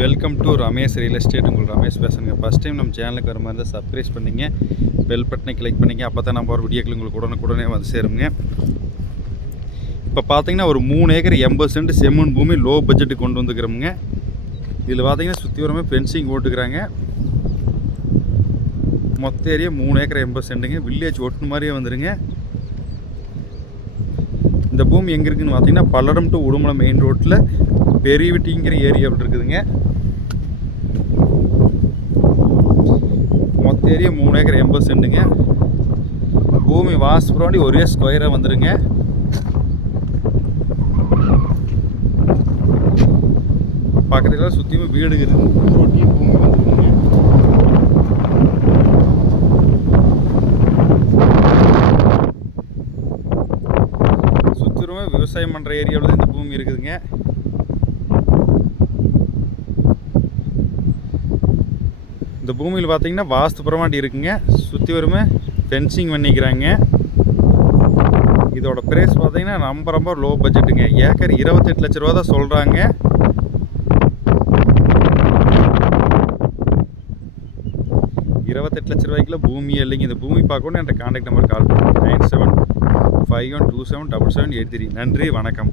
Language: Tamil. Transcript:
Welcome to Ramesh real estate. உங்களுக்கு ரமேஷ் பேசுங்க. ஃபஸ்ட் டைம் நம்ம சேனலுக்கு வர மாதிரி இருந்தால் சப்ஸ்கிரைப் பண்ணிங்க, பெல் பட்டனை கிளிக் பண்ணிங்க. அப்போ தான் நம்ம ஒரு வீடியோக்கள் உங்களுக்கு உடனுக்குடனே வந்து சேருங்க. இப்போ பார்த்தீங்கன்னா ஒரு 3 ஏக்கர் 80 சென்ட் செம்மண் பூமி லோ பட்ஜெட்டுக்கு கொண்டு வந்துக்கிறோமுங்க. இதில் பார்த்தீங்கன்னா சுற்றி வரமே ஃபென்சிங் போட்டுக்கிறாங்க. மொத்த ஏரியா 3 ஏக்கர் 80 சென்ட்டுங்க. வில்லேஜ் ஒட்டு மாதிரியே வந்துடுங்க. இந்த பூமி எங்கே இருக்குதுன்னு பார்த்தீங்கன்னா பல்லடம் டு உடுமலை மெயின் ரோட்டில் பெரியவட்டிங்கிற ஏரியாவில் இருக்குதுங்க. மொத்த ஏரியா 3 ஏக்கர் 80 சென்ட்டுங்க. பூமி வாஸ்புராண்டி ஒரே ஸ்கொயராக வந்துடுங்க. பக்கத்துல சுற்றியுமே வீடு இருக்குது. பூமி வந்துருக்குங்க. சுற்றிலுமே விவசாயம் பண்ணுற ஏரியாவில் தான் இந்த பூமி இருக்குதுங்க. இந்த பூமியில் பார்த்தீங்கன்னா வாஸ்து புறமாட்டி இருக்குங்க. சுற்றி வருமே ஃபென்சிங் பண்ணிக்கிறாங்க. இதோட ப்ரைஸ் பார்த்தீங்கன்னா ரொம்ப லோ பட்ஜெட்டுங்க. ஏக்கர் 28 லட்ச ரூபா தான் சொல்கிறாங்க. ரூபாய்க்குள்ள பூமியே இல்லைங்க. இந்த பூமி பார்க்கணும் என்கிட்ட கான்டாக்ட் நம்பர் கால் பண்ணுங்கள். 9751277783. நன்றி, வணக்கம்.